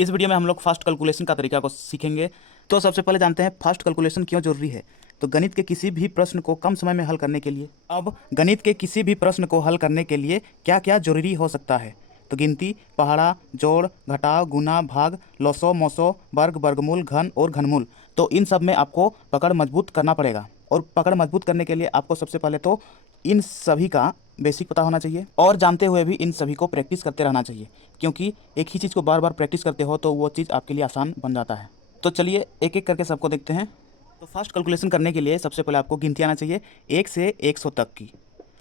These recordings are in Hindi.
इस वीडियो में हम लोग फास्ट कैलकुलेशन का तरीका को सीखेंगे। तो सबसे पहले जानते हैं फास्ट कैलकुलेशन क्यों जरूरी है। तो गणित के किसी भी प्रश्न को कम समय में हल करने के लिए क्या क्या जरूरी हो सकता है। तो गिनती, पहाड़ा, जोड़, घटाव, गुना, भाग, लसो, मसो, वर्ग, वर्गमूल, घन और घनमूल। तो इन सब में आपको पकड़ मजबूत करना पड़ेगा। और पकड़ मजबूत करने के लिए आपको सबसे पहले तो इन सभी का बेसिक पता होना चाहिए और जानते हुए भी इन सभी को प्रैक्टिस करते रहना चाहिए, क्योंकि एक ही चीज़ को बार बार प्रैक्टिस करते हो तो वो चीज़ आपके लिए आसान बन जाता है। तो चलिए एक एक करके सबको देखते हैं। तो फास्ट कैलकुलेशन करने के लिए सबसे पहले आपको गिनती आना चाहिए 1 से 100 तक की।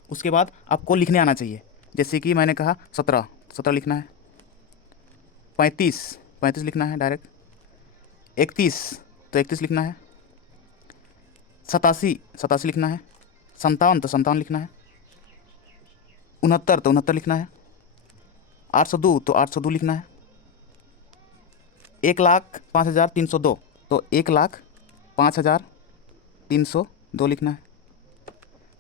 उसके बाद आपको लिखने आना चाहिए, जैसे कि मैंने कहा 17 लिखना है, 35 लिखना है डायरेक्ट, 31 तो 31 लिखना है, 87 लिखना है, 57 लिखना है, 69 लिखना है, 802 लिखना है, 1,05,302 तो 1,05,302 लिखना है,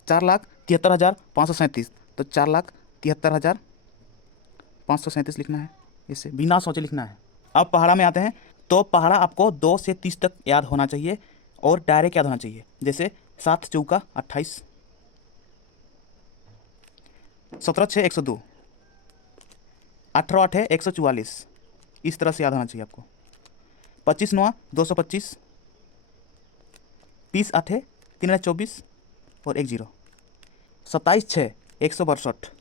4,73,537 तो 4,73,537 लिखना है। इसे बिना सोचे लिखना है। अब पहाड़ा में आते हैं। तो पहाड़ा आपको 2 से 30 तक याद होना चाहिए और डायरेक्ट याद होना चाहिए, जैसे 7 चौका 28, 17 6 102, 18 8 है 144। इस तरह से याद होना चाहिए आपको। 25 9 225, 30 8 है 324 और 1 0, 27 6 162।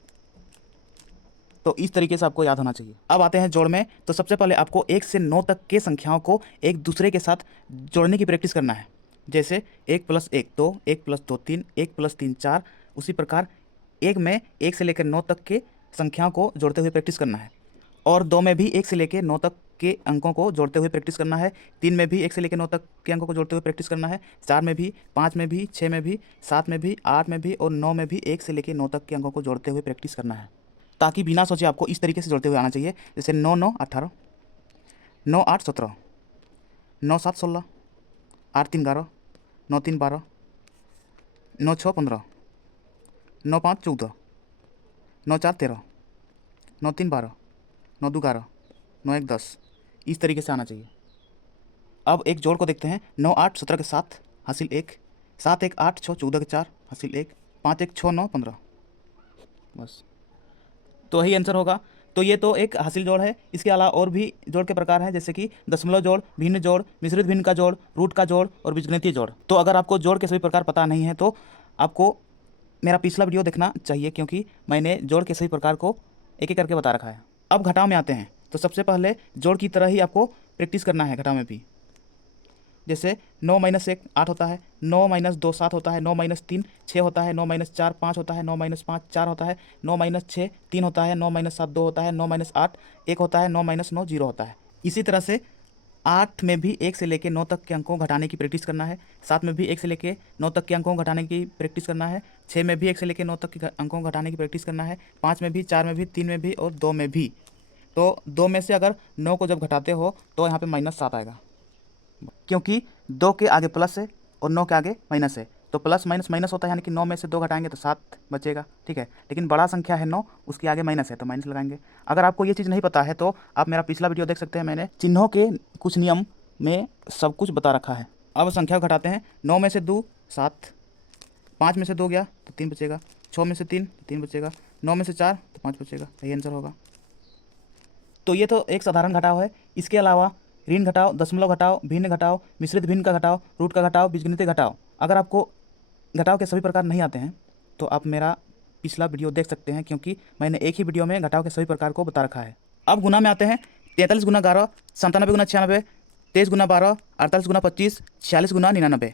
तो इस तरीके से आपको याद होना चाहिए। अब आते हैं जोड़ में। तो सबसे पहले आपको 1 से 9 तक के संख्याओं को एक दूसरे के साथ जोड़ने की प्रैक्टिस करना है। जैसे 1 + 1 2, 1 + 2 3, 1 + 3 4। उसी प्रकार 1 में 1 से लेकर 9 तक के संख्याओं को जोड़ते हुए प्रैक्टिस करना है। और 2 में भी 1 से लेकर 9 तक के अंकों को जोड़ते हुए प्रैक्टिस करना है। 3 में भी 1 से लेकर 9 तक के अंकों को जोड़ते हुए प्रैक्टिस करना है। 4 में भी, 5 में भी, 6 में भी, 7 में भी, 8 में भी और 9 में भी 1 से लेकर 9 तक के अंकों को जोड़ते हुए प्रैक्टिस करना है, ताकि बिना सोचे आपको इस तरीके से जोड़ते हुए आना चाहिए। जैसे 9 9 18, 9 8 17, 9 7 16, 8 3 11, 9 3 12, 9 6 15, 9 5 14, 9 4 13, 9 3 12, 9 2 11, 9 1 10। इस तरीके से आना चाहिए। अब एक जोड़ को देखते हैं। 9 8 17 के 7 हासिल 1, 7 1 8 6 14 के 4 हासिल 1, 5 1 6 9 15। बस, तो यही आंसर होगा। तो ये तो एक हासिल जोड़ है। इसके अलावा और भी जोड़ के प्रकार हैं, जैसे कि दशमलव जोड़, भिन्न जोड़, मिश्रित भिन्न का जोड़, रूट का जोड़ और बीजगणितीय जोड़। तो अगर आपको जोड़ के सभी प्रकार पता नहीं है तो आपको मेरा पिछला वीडियो देखना चाहिए, क्योंकि मैंने जोड़ के सभी प्रकार को एक एक करके बता रखा है। अब घटाव में आते हैं। तो सबसे पहले जोड़ की तरह ही आपको प्रैक्टिस करना है घटाव में भी। जैसे 9 - 1 8 होता है, 9 - 2 7 होता है, 9 - 3 6 होता है, 9 - 4 5 होता है, 9 - 5 4 होता है, 9 - 6 3 होता है, 9 - 7 2 होता है, 9 - 8 1 होता है, 9 - 9 0 होता है। इसी तरह से 8 में भी 1 से लेकर 9 तक के अंकों को घटाने की प्रैक्टिस करना है। 7 में भी 1 से लेकर 9 तक के अंकों को घटाने की प्रैक्टिस करना है। 6 में भी 1 से लेकर 9 तक के अंकों को घटाने की प्रैक्टिस करना है। 5 में भी, 4 में भी, 3 में भी और 2 में भी। तो 2 में से अगर 9 को जब घटाते हो तो यहाँ पे -7 आएगा, क्योंकि 2 के आगे प्लस है और 9 के आगे माइनस है। तो प्लस माइनस माइनस होता है, यानी कि 9 में से 2 घटाएंगे तो 7 बचेगा, ठीक है। लेकिन बड़ा संख्या है 9, उसके आगे माइनस है तो माइनस लगाएंगे। अगर आपको ये चीज़ नहीं पता है तो आप मेरा पिछला वीडियो देख सकते हैं। मैंने चिन्हों के कुछ नियम में सब कुछ बता रखा है। अब संख्या घटाते हैं। 9 में से 2 7, 5 में से 2 गया तो 3 बचेगा, 6 में से 3 तो 3 बचेगा, 9 में से 4 तो 5 बचेगा। यही आंसर होगा। तो ये तो एक साधारण घटाव है। इसके अलावा ऋण घटाव, दशमलव घटाव, भिन्न घटाव, मिश्रित भिन्न का घटाव, रूट का घटाव, बीजगणितीय घटाव। अगर आपको घटाव के सभी प्रकार नहीं आते हैं तो आप मेरा पिछला वीडियो देख सकते हैं, क्योंकि मैंने एक ही वीडियो में घटाव के सभी प्रकार को बता रखा है। अब गुना में आते हैं। 43 × 11, 97 × 96, 23 × 12, 48 × 25, 46 × 99।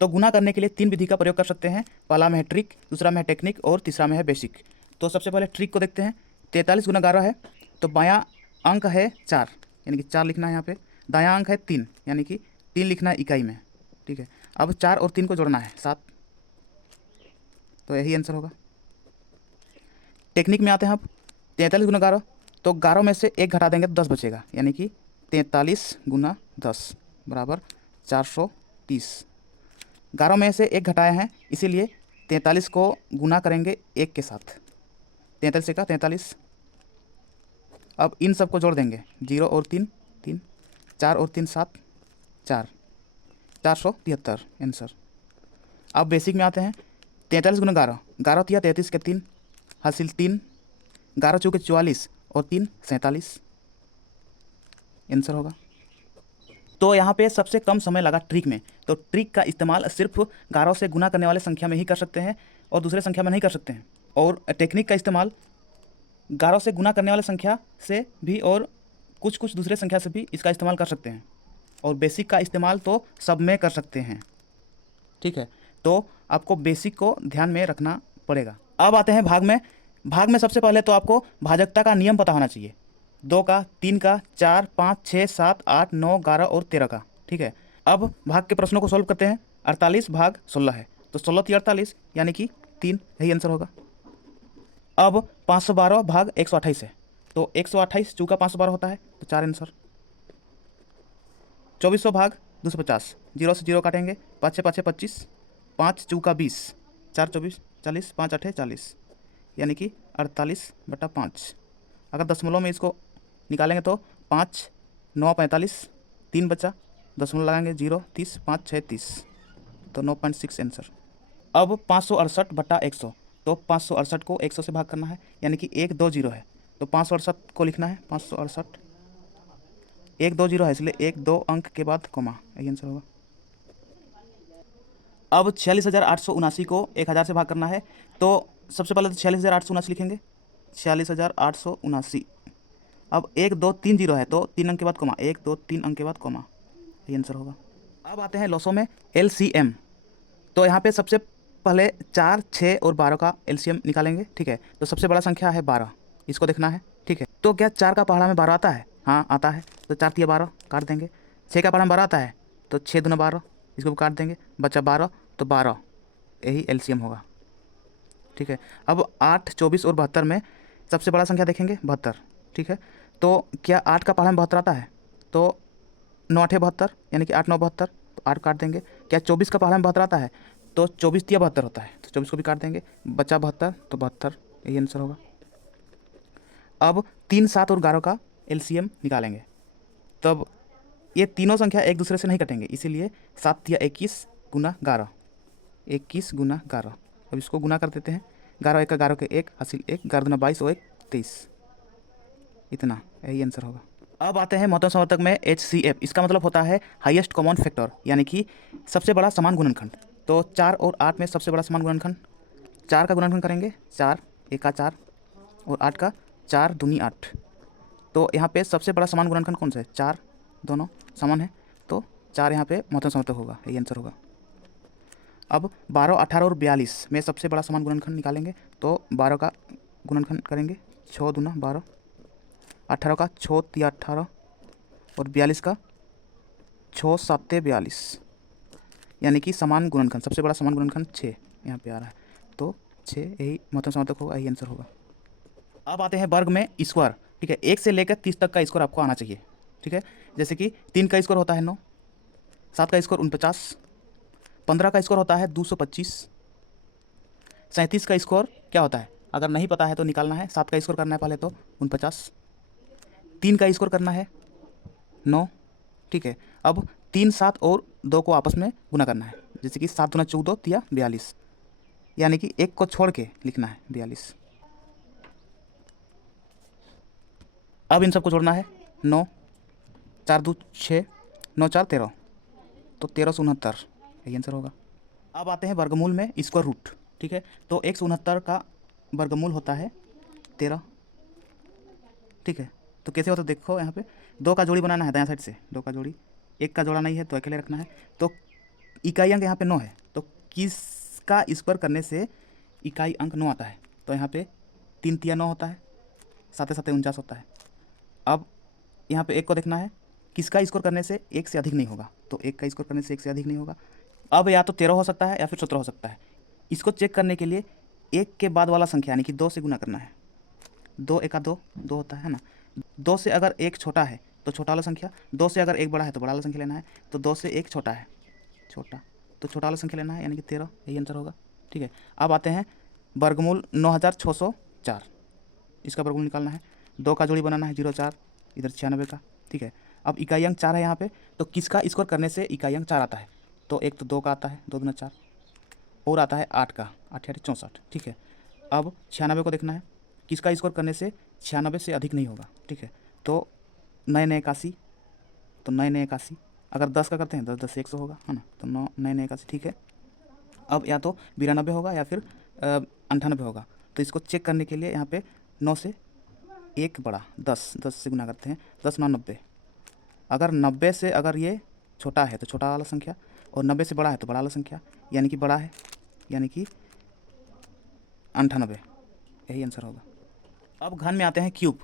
तो गुना करने के लिए 3 विधि का प्रयोग कर सकते हैं। पहला में है ट्रिक, दूसरा में है टेक्निक और तीसरा में है बेसिक। तो सबसे पहले ट्रिक को देखते हैं। 43 × 11 है तो बायां अंक है 4, यानी कि 4 लिखना है यहाँ पे। दायां अंक है 3, यानी कि 3 लिखना है इकाई में, ठीक है। अब 4 और 3 को जोड़ना है 7, तो यही आंसर होगा। टेक्निक में आते हैं अब। 43 × 11, तो 11 में से 1 घटा देंगे तो 10 बचेगा, यानी कि 43 × 10 बराबर 430। 11 में से 1 घटाए हैं, इसीलिए 43 को गुना करेंगे 1 के साथ। 43 का 43। अब इन सब को जोड़ देंगे, 0 और 3 3, 4 और 3 7, 4, 473 आंसर। अब बेसिक में आते हैं। 43 गुना 11, 11 तिया 33 के 3 हासिल 3, 11 चौके 44 और 3 47 आंसर होगा। तो यहाँ पे सबसे कम समय लगा ट्रिक में, तो ट्रिक का इस्तेमाल सिर्फ 11 से गुना करने वाले संख्या में ही कर सकते हैं और दूसरे संख्या में नहीं कर सकते हैं। और टेक्निक का इस्तेमाल 11 से गुना करने वाले संख्या से भी और कुछ कुछ दूसरे संख्या से भी इसका इस्तेमाल कर सकते हैं। और बेसिक का इस्तेमाल तो सब में कर सकते हैं, ठीक है। तो आपको बेसिक को ध्यान में रखना पड़ेगा। अब आते हैं भाग में। भाग में सबसे पहले तो आपको भाजकता का नियम पता होना चाहिए। 2 का, 3 का, 4, 5, 6, 7, 8, 9, 11 और 13 का, ठीक है। अब भाग के प्रश्नों को सोल्व करते हैं। 48 भाग 16 है, तो 16 × 48 यानी कि 3, यही आंसर होगा। अब 512 भाग 128 है, तो 128 चौका 512 होता है, तो 4 आंसर। 2400 भाग 250, 0 से 0 काटेंगे, 5 6 5 6 25, 5 चौका 20, 4 24 40, 5 8 40, यानी कि 48/5। अगर दशमलव में इसको निकालेंगे तो 5 9 45, 3 बचा, दशमलव लगाएंगे 0 30, 5 6 30, तो 9.6 आंसर। अब 568/100, तो 568 को 100 से भाग करना है, यानी कि 1 2 0 है, तो 568 को लिखना है 568, 1 2 0 है इसलिए 1 2 अंक के बाद कॉमा, यही आंसर होगा। अब 46,879 को 1000 से भाग करना है, तो सबसे पहले तो 46,879 लिखेंगे, 46,879। अब 1 2 3 0 है, तो 3 अंक के बाद कॉमा, 1 2 3 अंक के बाद कॉमा, यही आंसर होगा। अब आते हैं लॉसों में LCM। तो यहाँ पे सबसे पहले 4 6 और 12 का LCM निकालेंगे, ठीक है। तो सबसे बड़ा संख्या है 12, इसको देखना है, ठीक है। तो क्या 4 का पहाड़ा में 12 आता है? हाँ आता है, तो 4 तिया 12 काट देंगे। 6 का पहाड़ा में 12 आता है, तो 6 दूना 12, इसको काट देंगे, बचा 12, तो 12 यही LCM होगा, ठीक है। अब 8 24 और 72 में सबसे बड़ा संख्या देखेंगे 72, ठीक है। तो क्या 8 का पहाड़ा में 72 आता है? तो 9 8 72, यानी कि 8 9 72, तो 8 काट देंगे। क्या 24 का पहाड़ा में 72 आता है? तो 24 तिया 72 होता है, तो 24 को भी काट देंगे, बचा 72, तो 72 यही आंसर होगा। अब 3 7 और 11 का LCM निकालेंगे, तब ये तीनों संख्या एक दूसरे से नहीं कटेंगे, इसीलिए 7 तिया 21 गुना 11, 21 गुना 11। अब इसको गुना कर देते हैं, 11 1 का 11 के 1 हासिल 1, 11 दूना 22 और 1 23, इतना यही आंसर होगा। अब आते हैं महत्तम समर्थक में HCF। इसका मतलब होता है हाईएस्ट कॉमन फैक्टर, यानी कि सबसे बड़ा समान गुणनखंड। तो 4 और 8 में सबसे बड़ा समान गुणनखंड, 4 का गुणनखंड करेंगे, 4 1 का 4 और 8 का 4 दूनी 8। तो यहाँ पे सबसे बड़ा समान गुणनखंड कौन सा है? 4, दोनों समान है, तो 4 यहाँ पे महत्तम समर्थक होगा, यही आंसर होगा। अब 12 18 और 42 में सबसे बड़ा समान गुणनखंड निकालेंगे, तो 12 का गुणनखंड करेंगे, 6 दूना 12, 18 का 6 तिया 18 और 42 का 6 7 42, यानी कि समान गुणनखंड, सबसे बड़ा समान गुणनखंड 6 यहाँ पे आ रहा है, तो 6 यही महत्तम समर्थक होगा, यही आंसर होगा। अब आते हैं वर्ग में स्क्वायर, ठीक है। 1 से लेकर 30 तक का स्कोर आपको आना चाहिए, ठीक है। जैसे कि 3 का स्कोर होता है 9, 7 का स्कोर 49, 15 का स्कोर होता है 225, 37 का स्कोर क्या होता है? अगर नहीं पता है तो निकालना है। 7 का स्कोर करना है पहले तो 49, 3 का स्कोर करना है 9, ठीक है। अब 3 7 और 2 को आपस में गुना करना है, जैसे कि 7 दूना 14 तिया 42, यानी कि 1 को छोड़ के लिखना है 42। अब इन सबको जोड़ना है, 9 4 2 6, 9 4 13, तो 1369 यही आंसर होगा। अब आते हैं वर्गमूल में स्क्वायर रूट, ठीक है। तो 169 का वर्गमूल होता है 13, ठीक है। तो कैसे होता है देखो, यहाँ पे 2 का जोड़ी बनाना है दायां साइड से, 2 का जोड़ी, 1 का जोड़ा नहीं है तो अकेले रखना है। तो इकाई अंक यहाँ पे 9 है, तो किसका स्क्वायर करने से इकाई अंक 9 आता है? तो यहाँ पे 3 तिया 9 होता है, 7 7 49 होता है। अब यहाँ पे 1 को देखना है, किसका स्कोर करने से 1 से अधिक नहीं होगा? तो 1 का स्कोर करने से 1 से अधिक नहीं होगा। अब या तो 13 हो सकता है या फिर 17 हो सकता है। इसको चेक करने के लिए 1 के बाद वाला संख्या यानी कि 2 से गुना करना है। 2 1 2 2 होता है ना। 2 से अगर 1 छोटा है तो छोटा वाला संख्या, 2 से अगर 1 बड़ा है तो बड़ा वाला संख्या लेना है। तो 2 से 1 छोटा है, छोटा, तो छोटा वाला संख्या लेना है, यानी कि 13, यही आंसर होगा, ठीक है। अब आते हैं वर्गमूल 9604, इसका वर्गमूल निकालना है। 2 का जोड़ी बनाना है 0 4, इधर 96 का, ठीक है। अब इकाई अंक 4 है यहाँ पे, तो किसका स्कोर करने से इकाई अंक 4 आता है? तो एक तो 2 का आता है, 2 दूना 4, और आता है 8 का, 8 या 64, ठीक है। अब 96 को देखना है, किसका स्कोर करने से 96 से अधिक नहीं होगा, ठीक है। तो 9 तो 9 अगर 10 का करते हैं 10 10 से 100 होगा, है ना, तो 9 ठीक है। अब या तो 92 होगा या फिर 98 होगा। तो इसको चेक करने के लिए यहाँ पे 9 से 1 बड़ा 10, 10 से गुना करते हैं, 10 9 90। अगर 90 से अगर ये छोटा है तो छोटा वाला संख्या, और 90 से बड़ा है तो बड़ा वाला संख्या, यानी कि बड़ा है, यानी कि 98, यही आंसर होगा। अब घन में आते हैं क्यूब।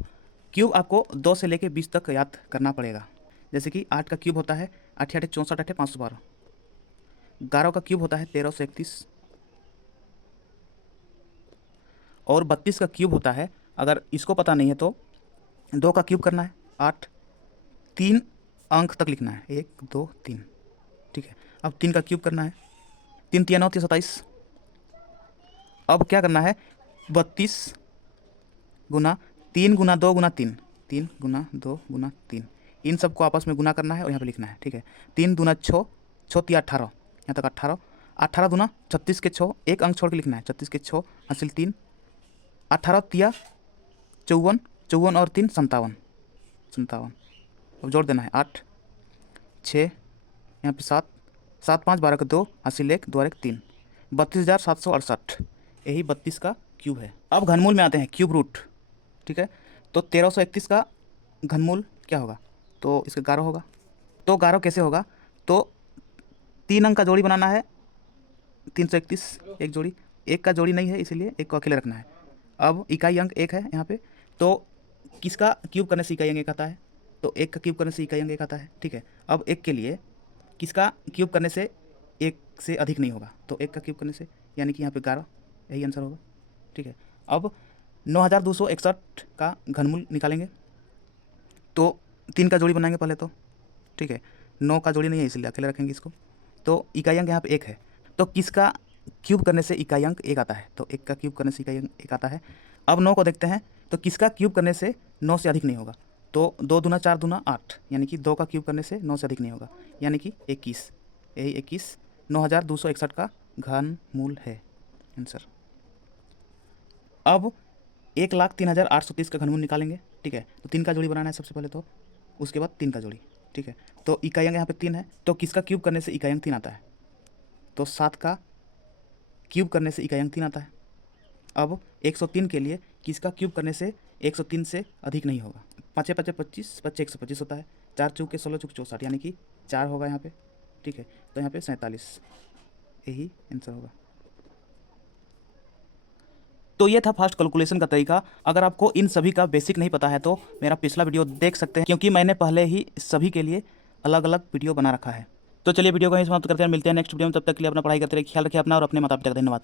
क्यूब आपको 2 से लेके 20 तक याद करना पड़ेगा। जैसे कि 8 का क्यूब होता है 8 8 64 8 512। 11 का क्यूब होता है 1331, और 32 का क्यूब होता है, अगर इसको पता नहीं है तो 2 का क्यूब करना है 8, 3 अंक तक लिखना है 1 2 3, ठीक है। अब 3 का क्यूब करना है, 3 3 9 27। अब क्या करना है, 32 गुना 3 गुना 2 गुना 3, 3 गुना 2 गुना 3, इन सबको आपस में गुना करना है और यहाँ पे लिखना है, ठीक है। 3 दूना 6, 6 3 18, यहाँ तक 18, 18 दूना 36 के 6, एक अंक छोड़ के लिखना है, 36 के 6 हासिल 3, 18 तिया 54, 54 और 3 57, 57। अब जोड़ देना है 8 6, यहाँ पे 7, 7 5 12 के 2 हासिल 1 2 और 1 3, 32,768, यही 32 का क्यूब है। अब घनमूल में आते हैं, क्यूब रूट, ठीक है। तो 1331 का घनमूल क्या होगा? तो इसका 11 होगा। तो 11 कैसे होगा? तो 3 अंक का जोड़ी बनाना है, 331 एक जोड़ी, एक का जोड़ी नहीं है इसीलिए एक को अकेले रखना है। अब इकाई अंक 1 है यहाँ पे, तो किसका क्यूब करने से इकाई अंक 1 आता है? तो 1 का क्यूब करने से इकाई अंक 1 आता है, ठीक है। अब 1 के लिए किसका क्यूब करने से 1 से अधिक नहीं होगा? तो 1 का क्यूब करने से, यानी कि यहाँ पे 11, यही आंसर होगा, ठीक है। अब 9261 का घनमूल निकालेंगे, तो 3 का जोड़ी बनाएंगे पहले तो, ठीक है। 9 का जोड़ी नहीं है इसलिए अकेले रखेंगे इसको। तो इकाई अंक यहाँ पे 1 है, तो किसका क्यूब करने से इकाई अंक 1 आता है? तो 1 का क्यूब करने से इकाई अंक 1 आता है। अब 9 को देखते हैं, तो किसका क्यूब करने से 9 से अधिक नहीं होगा? तो 2 दूना 4 दूना 8, यानी कि 2 का क्यूब करने से 9 से अधिक नहीं होगा, यानी कि 21, यही 21 9261 का घनमूल है आंसर। अब 1,03,830 का घनमूल निकालेंगे, ठीक है। तो 3 का जोड़ी बनाना है सबसे पहले, तो उसके बाद 3 का जोड़ी, ठीक है। तो इकाई अंक यहाँ पे 3 है, तो किसका क्यूब करने से इकाई अंक 3 आता है? तो 7 का क्यूब करने से इकाई अंक 3 आता है। अब 103 के लिए किसका क्यूब करने से 103 से अधिक नहीं होगा? 5 5 25, 5 125 होता है, 4 चौके 16 चौके 64, यानी कि 4 होगा यहाँ पे, ठीक है। तो यहाँ पे 47, यही आंसर होगा। तो ये था फास्ट कैलकुलेशन का तरीका। अगर आपको इन सभी का बेसिक नहीं पता है तो मेरा पिछला वीडियो देख सकते हैं, क्योंकि मैंने पहले ही सभी के लिए अलग अलग वीडियो बना रखा है। तो चलिए वीडियो को यहीं समाप्त करते हैं, मिलते हैं नेक्स्ट वीडियो में। तब तक के लिए अपना पढ़ाई करते रहिए, ख्याल रखिए अपना और अपने माता पिता का। धन्यवाद।